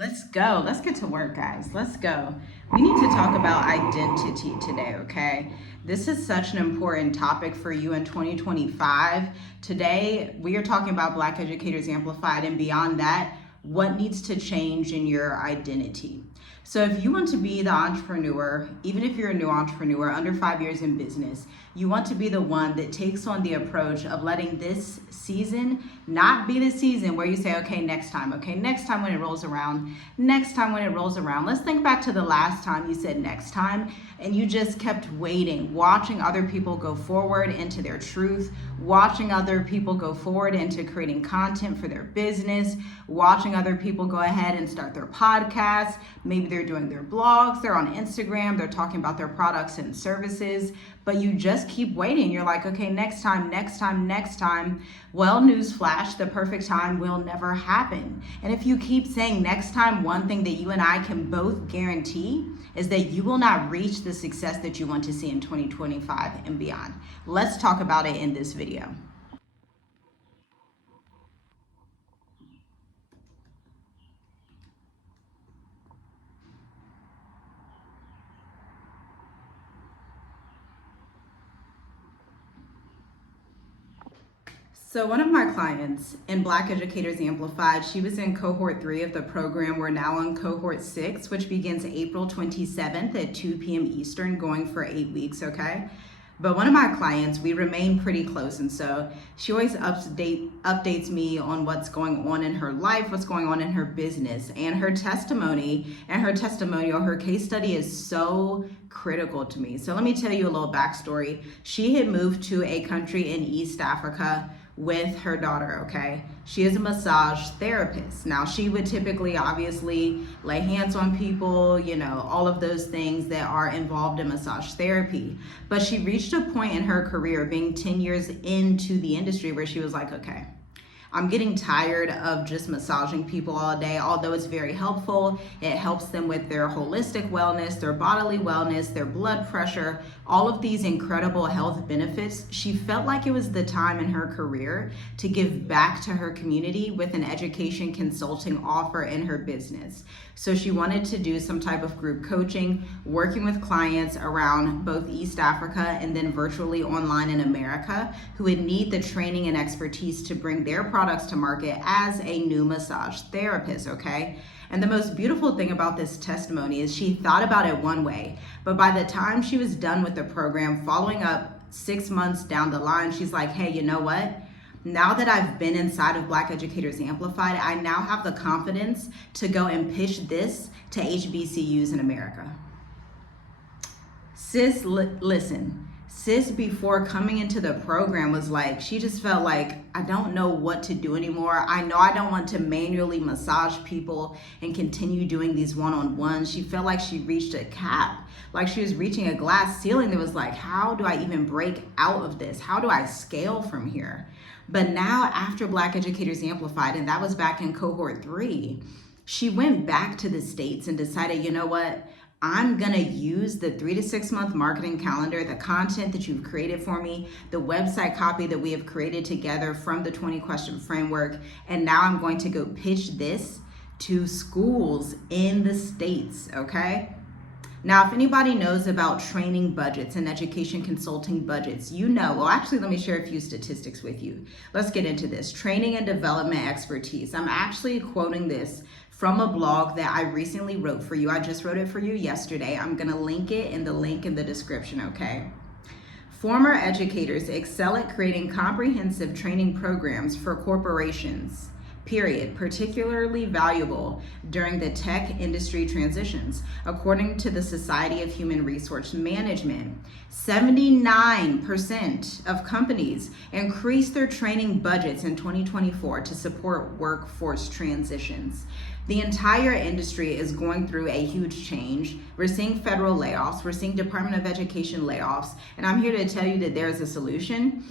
Let's go. Let's get to work, guys. Let's go. We need to talk about identity today, okay? This is such an important topic for you in 2025. Today, we are talking about Black Educators Amplified, and beyond that, what needs to change in your identity. So if you want to be the entrepreneur, even if you're a new entrepreneur under 5 years in business, you want to be the one that takes on the approach of letting this season not be the season where you say, okay, next time when it rolls around, Let's think back to the last time you said next time, and you just kept waiting, watching other people go forward into their truth, watching other people go forward into creating content for their business, watching other people go ahead and start their podcasts. Maybe they're doing their blogs, they're on Instagram, they're talking about their products and services, but you just keep waiting. You're like, okay, next time. Well, newsflash, the perfect time will never happen. And if you keep saying next time, one thing that you and I can both guarantee is that you will not reach the success that you want to see in 2025 and beyond. Let's talk about it in this video. So one of my clients in Black Educators Amplified, she was in cohort 3 of the program. We're now on cohort 6, which begins April 27th at 2 p.m. Eastern, going for 8 weeks, okay? But one of my clients, we remain pretty close, and so she always updates me on what's going on in her life, what's going on in her business, and her testimony and her testimonial, her case study is so critical to me. So let me tell you a little backstory. She had moved to a country in East Africa with her daughter, okay? She is a massage therapist. Now, she would typically, obviously, lay hands on people, all of those things that are involved in massage therapy. But she reached a point in her career, being 10 years into the industry, where she was like, okay, I'm getting tired of just massaging people all day. Although it's very helpful, it helps them with their holistic wellness, their bodily wellness, their blood pressure, all of these incredible health benefits. She felt like it was the time in her career to give back to her community with an education consulting offer in her business. So she wanted to do some type of group coaching, working with clients around both East Africa and then virtually online in America, who would need the training and expertise to bring their products to market as a new massage therapist, okay? And the most beautiful thing about this testimony is she thought about it one way, but by the time she was done with the program, following up 6 months down the line, she's like, hey, you know what? Now that I've been inside of Black Educators Amplified, I now have the confidence to go and pitch this to HBCUs in America. Sis, listen. Sis, before coming into the program, was like, she just felt like, I don't know what to do anymore. I know I don't want to manually massage people and continue doing these one-on-ones. She felt like she reached a cap, like she was reaching a glass ceiling that was like, how do I even break out of this? How do I scale from here? But now, after Black Educators Amplified, and that was back in cohort 3, she went back to the States and decided, you know what? I'm gonna use the 3 to 6 month marketing calendar, the content that you've created for me, the website copy that we have created together from the 20 question framework, and now I'm going to go pitch this to schools in the States, okay? Now, if anybody knows about training budgets and education consulting budgets, well, actually, let me share a few statistics with you. Let's get into this. Training and development expertise. I'm actually quoting this from a blog that I recently wrote for you. I just wrote it for you yesterday. I'm gonna link it in the link in the description, okay? Former educators excel at creating comprehensive training programs for corporations, period, particularly valuable during the tech industry transitions. According to the Society of Human Resource Management, 79% of companies increased their training budgets in 2024 to support workforce transitions. The entire industry is going through a huge change. We're seeing federal layoffs, we're seeing Department of Education layoffs, and I'm here to tell you that there's a solution.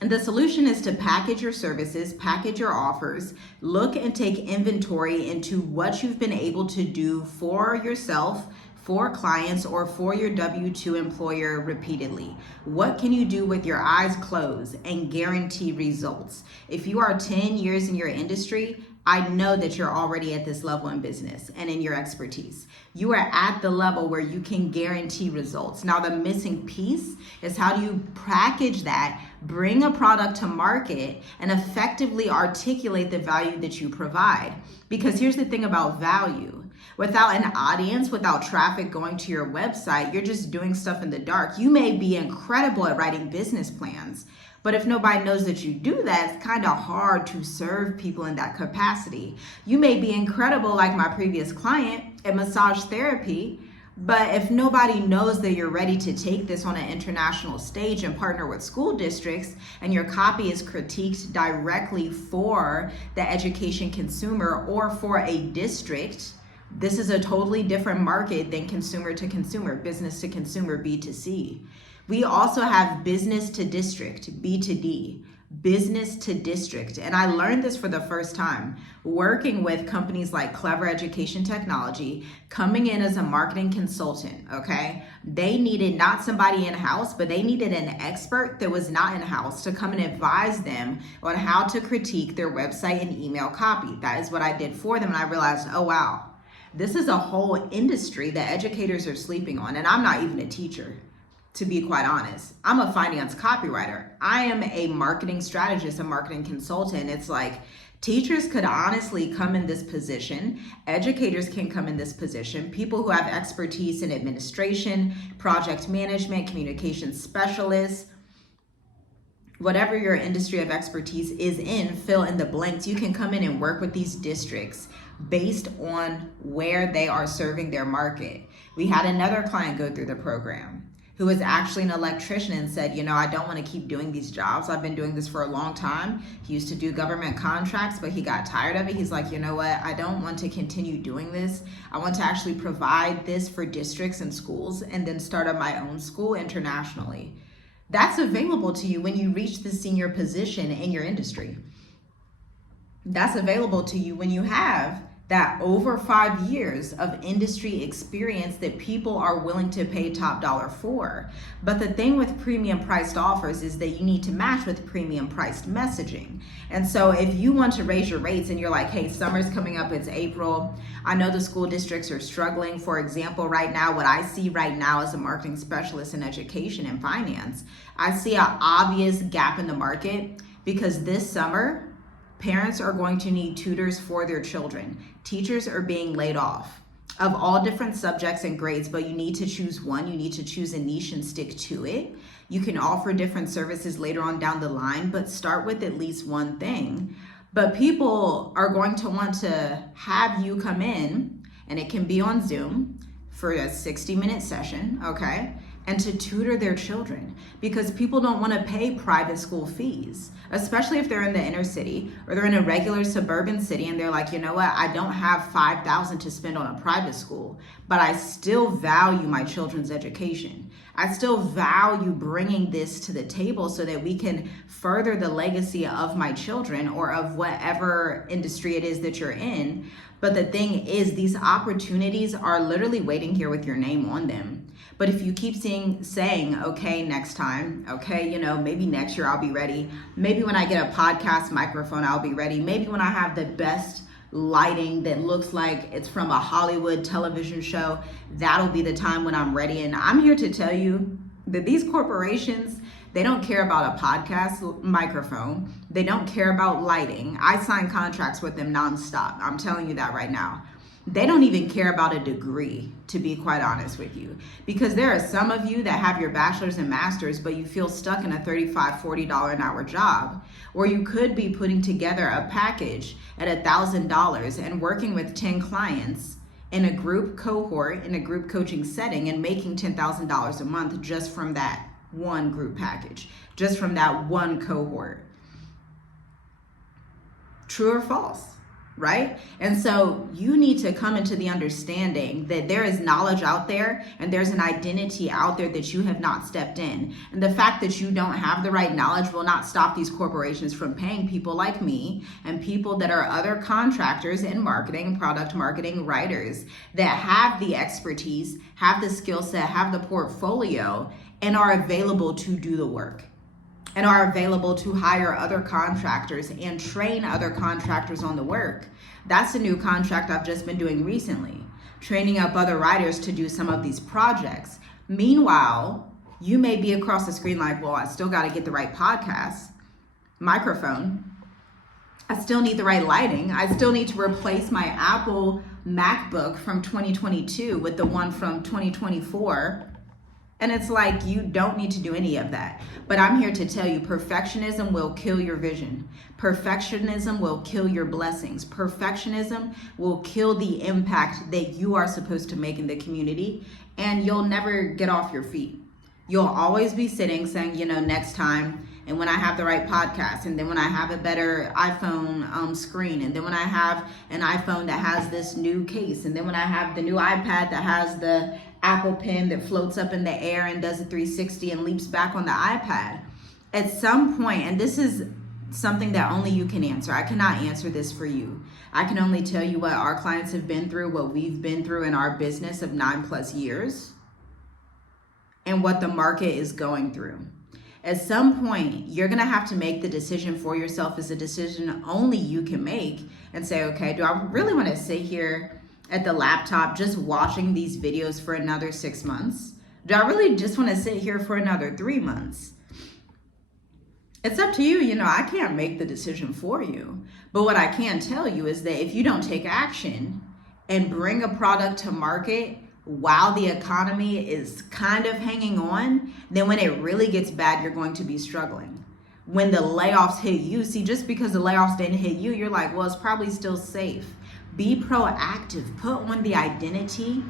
And the solution is to package your services, package your offers, look and take inventory into what you've been able to do for yourself, for clients, or for your W-2 employer repeatedly. What can you do with your eyes closed and guarantee results? If you are 10 years in your industry, I know that you're already at this level in business and in your expertise. You are at the level where you can guarantee results. Now, the missing piece is how do you package that, bring a product to market, and effectively articulate the value that you provide. Because here's the thing about value. Without an audience, without traffic going to your website, you're just doing stuff in the dark. You may be incredible at writing business plans, but if nobody knows that you do that, it's kind of hard to serve people in that capacity. You may be incredible, like my previous client, at massage therapy, but if nobody knows that you're ready to take this on an international stage and partner with school districts, and your copy is critiqued directly for the education consumer or for a district, this is a totally different market than consumer to consumer, business to consumer, B2C. We also have business to district, B2D, business to district. And I learned this for the first time working with companies like Clever Education Technology, coming in as a marketing consultant, okay? They needed not somebody in-house, but they needed an expert that was not in-house to come and advise them on how to critique their website and email copy. That is what I did for them. And I realized, oh, wow, this is a whole industry that educators are sleeping on. And I'm not even a teacher, to be quite honest. I'm a finance copywriter. I am a marketing strategist, a marketing consultant. It's like teachers could honestly come in this position. Educators can come in this position. People who have expertise in administration, project management, communication specialists, whatever your industry of expertise is in, fill in the blanks. You can come in and work with these districts based on where they are serving their market. We had another client go through the program who was actually an electrician and said, you know, I don't want to keep doing these jobs. I've been doing this for a long time. He used to do government contracts, but he got tired of it. He's like, you know what? I don't want to continue doing this. I want to actually provide this for districts and schools and then start up my own school internationally. That's available to you when you reach the senior position in your industry. That's available to you when you have that over 5 years of industry experience that people are willing to pay top dollar for. But the thing with premium priced offers is that you need to match with premium priced messaging. And so if you want to raise your rates and you're like, hey, summer's coming up, it's April, I know the school districts are struggling. For example, right now, what I see right now as a marketing specialist in education and finance, I see an obvious gap in the market because this summer, parents are going to need tutors for their children. Teachers are being laid off of all different subjects and grades, but you need to choose one. You need to choose a niche and stick to it. You can offer different services later on down the line, but start with at least one thing. But people are going to want to have you come in, and it can be on Zoom for a 60-minute session, okay? And to tutor their children, because people don't want to pay private school fees, especially if they're in the inner city or they're in a regular suburban city and they're like, you know what, I don't have $5,000 to spend on a private school, but I still value my children's education. I still value bringing this to the table so that we can further the legacy of my children or of whatever industry it is that you're in. But the thing is, these opportunities are literally waiting here with your name on them. But if you keep saying, okay, next time, okay, you know, maybe next year I'll be ready. Maybe when I get a podcast microphone, I'll be ready. Maybe when I have the best lighting that looks like it's from a Hollywood television show, that'll be the time when I'm ready. And I'm here to tell you that these corporations, they don't care about a podcast microphone. They don't care about lighting. I sign contracts with them nonstop. I'm telling you that right now. They don't even care about a degree, to be quite honest with you, because there are some of you that have your bachelor's and master's, but you feel stuck in a $35, $40 an hour job, or you could be putting together a package at $1,000 and working with 10 clients in a group cohort, in a group coaching setting, and making $10,000 a month just from that one group package, just from that one cohort. True or false? Right? And so you need to come into the understanding that there is knowledge out there and there's an identity out there that you have not stepped in. And the fact that you don't have the right knowledge will not stop these corporations from paying people like me and people that are other contractors in marketing, product marketing, writers that have the expertise, have the skill set, have the portfolio, and are available to do the work. and are available to hire other contractors and train other contractors on the work. That's a new contract I've just been doing recently, training up other writers to do some of these projects. Meanwhile, you may be across the screen like, well, I still got to get the right podcast microphone. I still need the right lighting. I still need to replace my Apple MacBook from 2022 with the one from 2024. And it's like, you don't need to do any of that. But I'm here to tell you, perfectionism will kill your vision. Perfectionism will kill your blessings. Perfectionism will kill the impact that you are supposed to make in the community, and you'll never get off your feet. You'll always be sitting saying, next time, and when I have the right podcast, and then when I have a better iPhone screen, and then when I have an iPhone that has this new case, and then when I have the new iPad that has the Apple Pen that floats up in the air and does a 360 and leaps back on the iPad. At some point, and this is something that only you can answer. I cannot answer this for you. I can only tell you what our clients have been through, what we've been through in our business of 9+ years, and what the market is going through. At some point, you're going to have to make the decision for yourself. Is a decision only you can make, and say, okay, do I really want to sit here at the laptop just watching these videos for another 6 months? Do I really just want to sit here for another 3 months? It's up to you. I can't make the decision for you. But what I can tell you is that if you don't take action and bring a product to market while the economy is kind of hanging on, then when it really gets bad, you're going to be struggling. When the layoffs hit you, see, just because the layoffs didn't hit you, you're like, well, it's probably still safe. Be proactive. Put on the identity.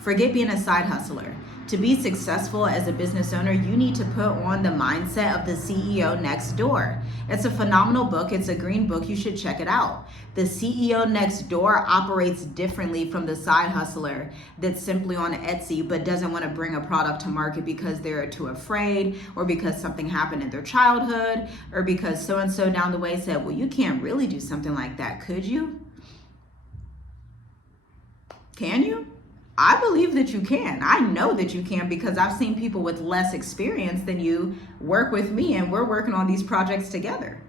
Forget being a side hustler. To be successful as a business owner, you need to put on the mindset of the CEO Next Door. It's a phenomenal book. It's a green book. You should check it out. The CEO Next Door operates differently from the side hustler that's simply on Etsy but doesn't want to bring a product to market because they're too afraid, or because something happened in their childhood, or because so-and-so down the way said, well, you can't really do something like that, could you? Can you? I believe that you can. I know that you can, because I've seen people with less experience than you work with me, and we're working on these projects together.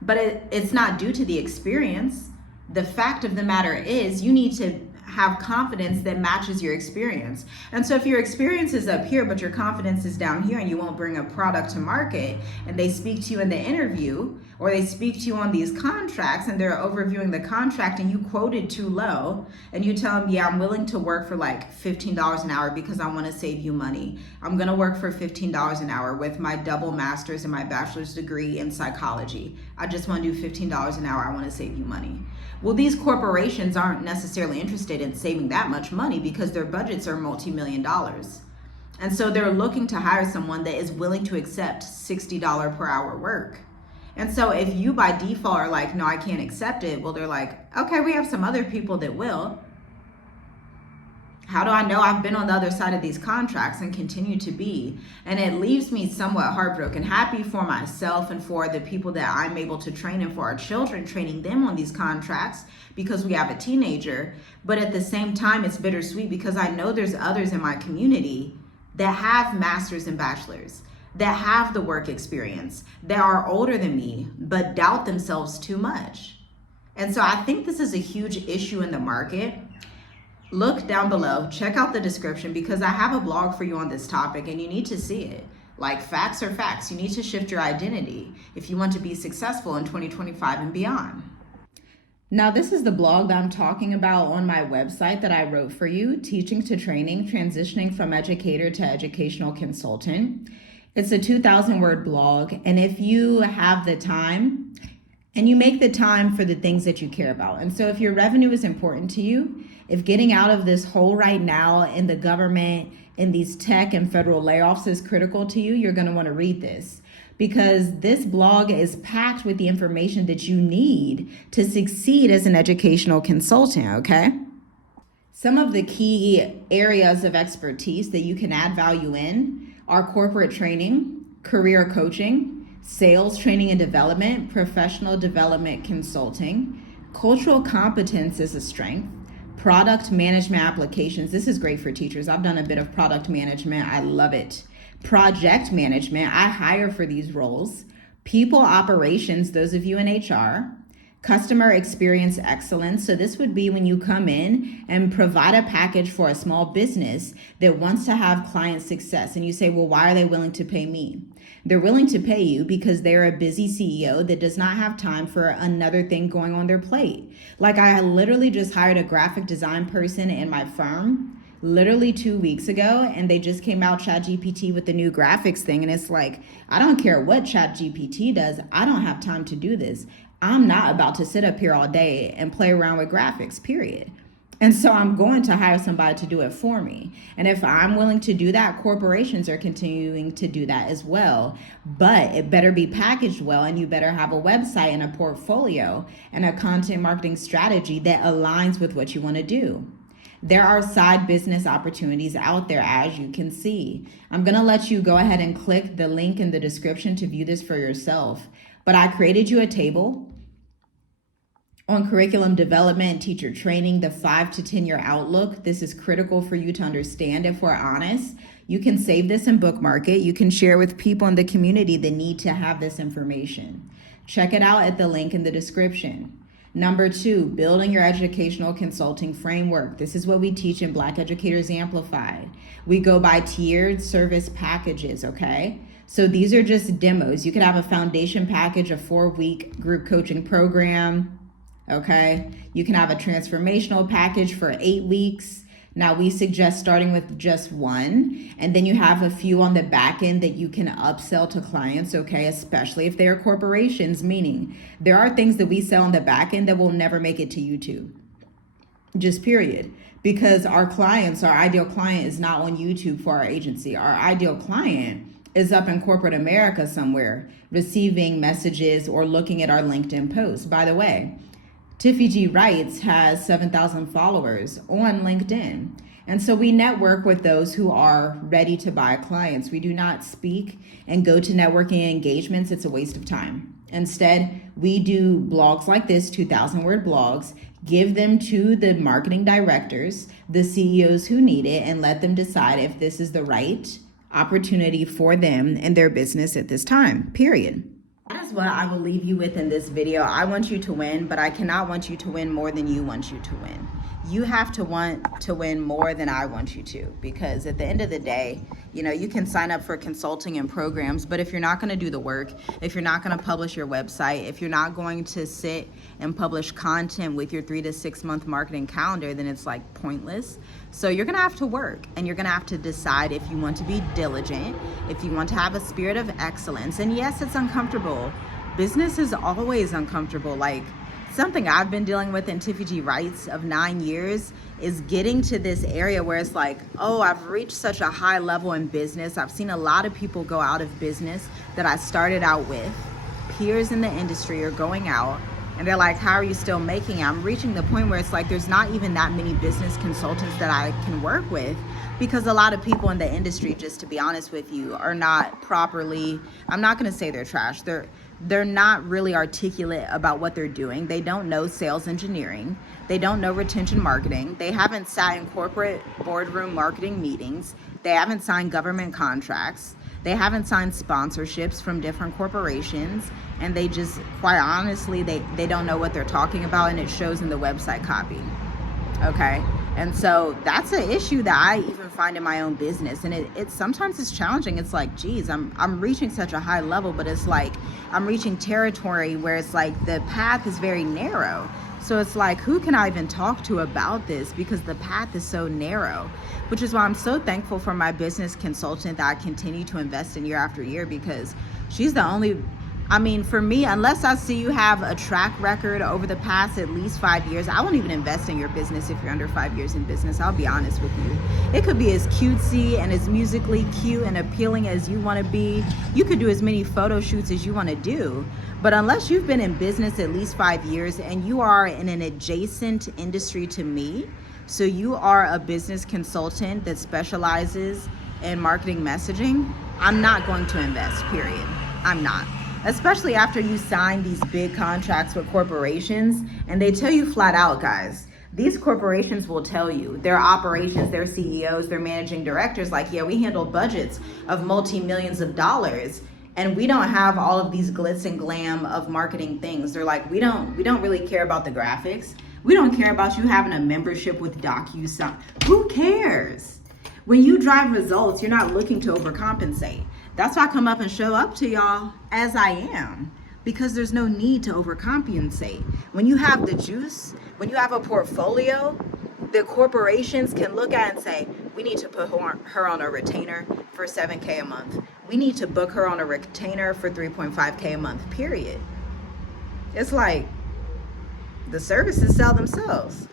But it's not due to the experience. The fact of the matter is, you need to have confidence that matches your experience. And so if your experience is up here, but your confidence is down here, and you won't bring a product to market, and they speak to you in the interview, or they speak to you on these contracts and they're overviewing the contract and you quoted too low, and you tell them, yeah, I'm willing to work for like $15 an hour because I want to save you money. I'm going to work for $15 an hour with my double master's and my bachelor's degree in psychology. I just want to do $15 an hour. I want to save you money. Well, these corporations aren't necessarily interested in saving that much money because their budgets are multi-million dollars. And so they're looking to hire someone that is willing to accept $60 per hour work. And so if you by default are like, no, I can't accept it, well, they're like, okay, we have some other people that will. How do I know? I've been on the other side of these contracts and continue to be. And it leaves me somewhat heartbroken, happy for myself and for the people that I'm able to train, and for our children, training them on these contracts because we have a teenager. But at the same time, it's bittersweet because I know there's others in my community that have masters and bachelors, that have the work experience, that are older than me, but doubt themselves too much. And so I think this is a huge issue in the market. Look down below, check out the description, because I have a blog for you on this topic and you need to see it. Like, facts are facts. You need to shift your identity if you want to be successful in 2025 and beyond. Now, this is the blog that I'm talking about on my website that I wrote for you, Teaching to Training, Transitioning from Educator to Educational Consultant. It's a 2,000-word blog, and if you have the time, and you make the time for the things that you care about. And so if your revenue is important to you, if getting out of this hole right now in the government, in these tech and federal layoffs is critical to you, you're going to want to read this, because this blog is packed with the information that you need to succeed as an educational consultant, okay? Some of the key areas of expertise that you can add value in are corporate training, career coaching, sales training and development, professional development consulting, cultural competence is a strength, product management applications. This is great for teachers. I've done a bit of product management. I love it. project management, I hire for these roles, people operations, those of you in HR, customer experience excellence. So this would be when you come in and provide a package for a small business that wants to have client success. And you say, well, why are they willing to pay me? They're willing to pay you because they're a busy CEO that does not have time for another thing going on their plate. Like, I literally just hired a graphic design person in my firm literally 2 weeks ago, and they just came out ChatGPT with the new graphics thing. And it's like, I don't care what ChatGPT does. I don't have time to do this. I'm not about to sit up here all day and play around with graphics, period. And so I'm going to hire somebody to do it for me. And if I'm willing to do that, corporations are continuing to do that as well. But it better be packaged well, and you better have a website and a portfolio and a content marketing strategy that aligns with what you want to do. There are side business opportunities out there, as you can see. I'm going to let you go ahead and click the link in the description to view this for yourself. But I created you a table on curriculum development, teacher training, the 5 to 10 year outlook. This is critical for you to understand. If we're honest, you can save this and bookmark it. You can share with people in the community that need to have this information. Check it out at the link in the description. Number 2, building your educational consulting framework. This is what we teach in Black Educators Amplified. We go by tiered service packages, okay? So these are just demos. You could have a foundation package, a 4-week group coaching program, okay? You can have a transformational package for 8 weeks. Now we suggest starting with just one, and then you have a few on the back end that you can upsell to clients, okay? Especially if they are corporations, meaning there are things that we sell on the back end that will never make it to YouTube, just period. Because our clients, our ideal client is not on YouTube for our agency. Our ideal client is up in corporate America somewhere, receiving messages or looking at our LinkedIn posts. By the way, Tiffy G Writes has 7,000 followers on LinkedIn. And so we network with those who are ready to buy clients. We do not speak and go to networking engagements. It's a waste of time. Instead, we do blogs like this, 2,000-word blogs, give them to the marketing directors, the CEOs who need it, and let them decide if this is the right opportunity for them and their business at this time, period. That is what I will leave you with in this video. I want you to win, but I cannot want you to win more than you want you to win. You have to want to win more than I want you to, because at the end of the day, you know, you can sign up for consulting and programs, but if you're not going to do the work, if you're not going to publish your website, if you're not going to sit and publish content with your 3 to 6 month marketing calendar, then it's like pointless. So you're going to have to work, and you're going to have to decide if you want to be diligent, if you want to have a spirit of excellence. And yes, it's uncomfortable. Business is always uncomfortable. Like, something I've been dealing with in Tiffy G Writes of 9 years is getting to this area where it's like, oh, I've reached such a high level in business. I've seen a lot of people go out of business that I started out with. Peers in the industry are going out, and they're like, how are you still making it? I'm reaching the point where it's like there's not even that many business consultants that I can work with, because a lot of people in the industry, just to be honest with you, are not properly, I'm not going to say they're trash. They're not really articulate about what they're doing. They don't know sales engineering. They don't know retention marketing. They haven't sat in corporate boardroom marketing meetings. They haven't signed government contracts. They haven't signed sponsorships from different corporations. And they just, quite honestly, they don't know what they're talking about, and it shows in the website copy. Okay? And so that's an issue that I even find in my own business. And it sometimes it's challenging. It's like, geez, I'm reaching such a high level, but it's like I'm reaching territory where it's like the path is very narrow. So it's like, who can I even talk to about this? Because the path is so narrow, which is why I'm so thankful for my business consultant that I continue to invest in year after year, because she's the only, I mean, for me, unless I see you have a track record over the past at least 5 years, I won't even invest in your business if you're under 5 years in business. I'll be honest with you. It could be as cutesy and as musically cute and appealing as you want to be. You could do as many photo shoots as you want to do. But unless you've been in business at least 5 years and you are in an adjacent industry to me, so you are a business consultant that specializes in marketing messaging, I'm not going to invest, period. I'm not. Especially after you sign these big contracts with corporations and they tell you flat out, guys, These corporations will tell you, their operations, their CEOs, their managing directors, like, yeah, we handle budgets of multi-millions of dollars, and we don't have all of these glitz and glam of marketing things. They're like, we don't really care about the graphics. We don't care about you having a membership with DocuSign. Who cares? When you drive results, you're not looking to overcompensate. That's why I come up and show up to y'all as I am, because there's no need to overcompensate. When you have the juice, when you have a portfolio, the corporations can look at and say, we need to put her on a retainer for $7K a month. We need to book her on a retainer for $3.5K a month, period. It's like the services sell themselves,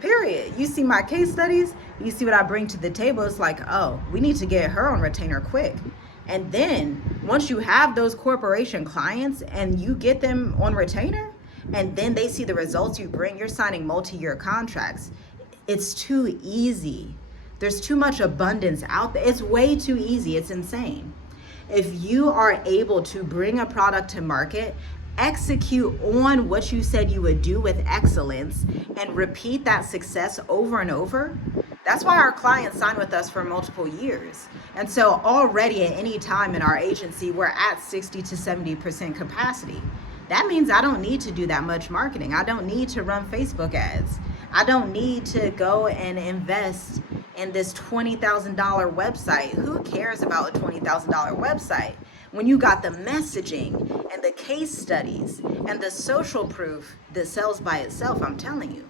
period. You see my case studies, you see what I bring to the table. It's like, oh, we need to get her on retainer quick. And then once you have those corporation clients and you get them on retainer, and then they see the results you bring, you're signing multi-year contracts. It's too easy. There's too much abundance out there. It's way too easy. It's insane. If you are able to bring a product to market, execute on what you said you would do with excellence, and repeat that success over and over, that's why our clients sign with us for multiple years. And so already at any time in our agency, we're at 60 to 70% capacity. That means I don't need to do that much marketing. I don't need to run Facebook ads. I don't need to go and invest in this $20,000 website. Who cares about a $20,000 website when you got the messaging and the case studies and the social proof that sells by itself? I'm telling you.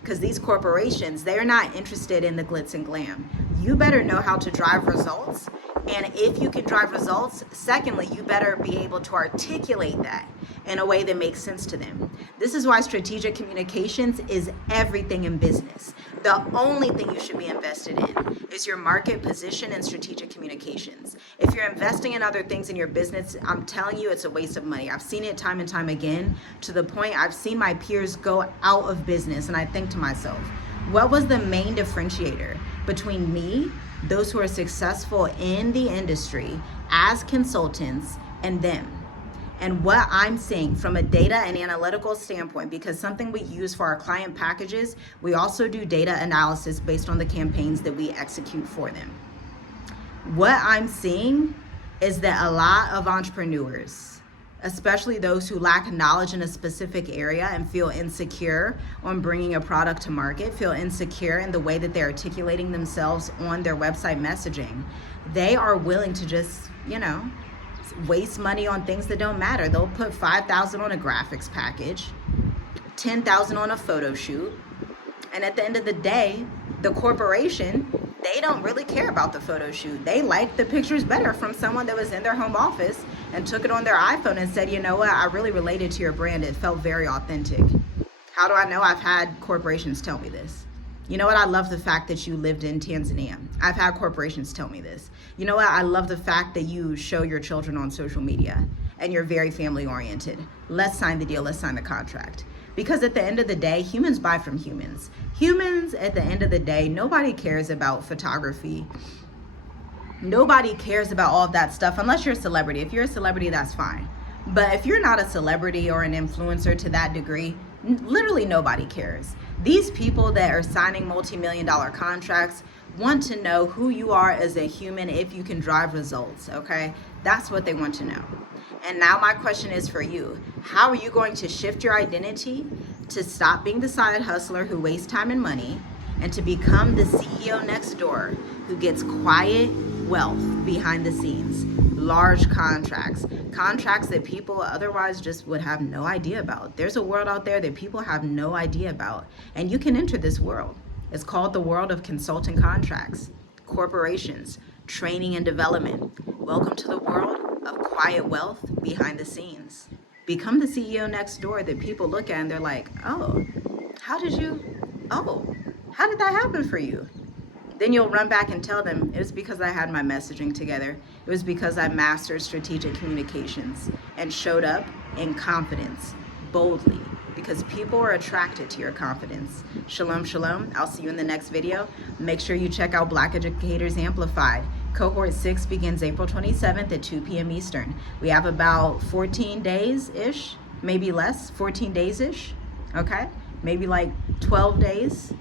Because these corporations, they're not interested in the glitz and glam. You better know how to drive results. And if you can drive results, secondly, you better be able to articulate that in a way that makes sense to them. This is why strategic communications is everything in business. The only thing you should be invested in is your market position and strategic communications. If you're investing in other things in your business, I'm telling you, it's a waste of money. I've seen it time and time again, to the point I've seen my peers go out of business, and I think to myself, what was the main differentiator between me, those who are successful in the industry as consultants, and them? And what I'm seeing from a data and analytical standpoint, because something we use for our client packages, we also do data analysis based on the campaigns that we execute for them. What I'm seeing is that a lot of entrepreneurs, especially those who lack knowledge in a specific area and feel insecure on bringing a product to market, feel insecure in the way that they're articulating themselves on their website messaging, they are willing to just, waste money on things that don't matter. They'll put $5,000 on a graphics package, $10,000 on a photo shoot, and at the end of the day, the corporation, they don't really care about the photo shoot. They like the pictures better from someone that was in their home office and took it on their iPhone and said, you know what, I really related to your brand. It felt very authentic. How do I know? I've had corporations tell me this. You know what? I love the fact that you lived in Tanzania. I've had corporations tell me this. You know what? I love the fact that you show your children on social media and you're very family oriented. Let's sign the deal. Let's sign the contract. Because at the end of the day, humans buy from humans. Humans, at the end of the day, nobody cares about photography. Nobody cares about all of that stuff unless you're a celebrity. If you're a celebrity, that's fine. But if you're not a celebrity or an influencer to that degree, literally nobody cares. These people that are signing multi-million-dollar contracts want to know who you are as a human, if you can drive results, okay? That's what they want to know. And now my question is for you. How are you going to shift your identity to stop being the side hustler who wastes time and money, and to become the CEO next door who gets quiet wealth behind the scenes? Large contracts that people otherwise just would have no idea about. There's a world out there that people have no idea about, and you can enter this world. It's called the world of consulting contracts, corporations, training and development. Welcome to the world of quiet wealth behind the scenes. Become the CEO next door that people look at and they're like, oh, how did that happen for you? Then you'll run back and tell them, it was because I had my messaging together. It was because I mastered strategic communications and showed up in confidence, boldly, because people are attracted to your confidence. Shalom, shalom. I'll see you in the next video. Make sure you check out Black Educators Amplified. Cohort 6 begins April 27th at 2 p.m. Eastern. We have about 14 days-ish, maybe less, 14 days-ish, okay? maybe like 12 days.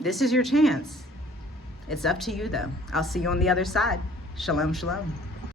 This is your chance. It's up to you though. I'll see you on the other side. Shalom, shalom.